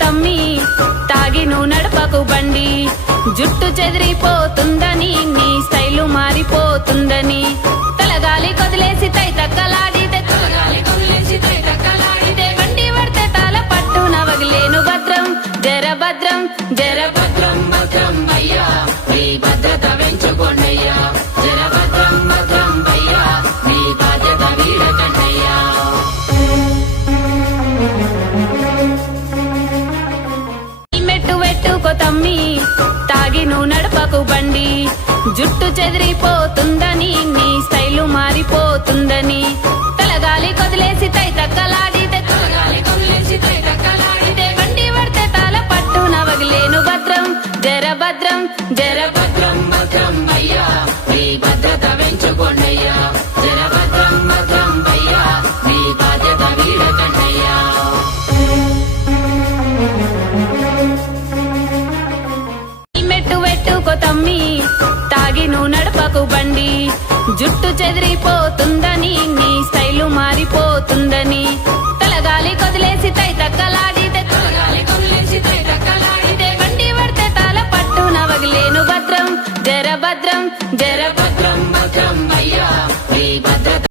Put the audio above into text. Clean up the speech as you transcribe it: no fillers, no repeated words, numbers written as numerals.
తమ్మి తాగి నువ్వు నడపకు బండి జుట్టు చెదిరిపోతుందని నీ స్టైలు మారిపోతుందని తలగాలి కొదిలేసి తై తక్కలాడితే బండి పడితే తాళ పట్టున వగిలేను భద్రం జర భద్రం జర భద్రం భద్రం అయ్యా మీ భద్రత పెంచుకోండయ్యా జర భద్రం భద్రం అయ్యా మీ బాధ్యత వీడకండయ్యా మెట్టు పెట్టుకో తమ్మి తాగి నువ్వు నడపకు బండి జుట్టు చెదిరిపోతుందని నీ స్టైలు మారిపోతుందని తలగాలి కొదిలేసి తై తక్కలాడితే బండి పడితే తాళ పట్టున వగిలేను భద్రం జర భద్రం జర భద్రం భద్రం అయ్యా మీ భద్రత పెంచుకోండయ్యా జర భద్రం భద్రం అయ్యా మీ బాధ్యత వీడకండయ్యా మెట్టు పెట్టుకో తమ్మి తాగి నువ్వు నడపకు బండి జుట్టు చెదిరిపోతుందని నీ స్టైలు మారిపోతుందని తలగాలి కొదిలేసి తై తక్కలాడితే బండి పడితే తాళ పట్టున వగిలేను భద్రం జర భద్రం జర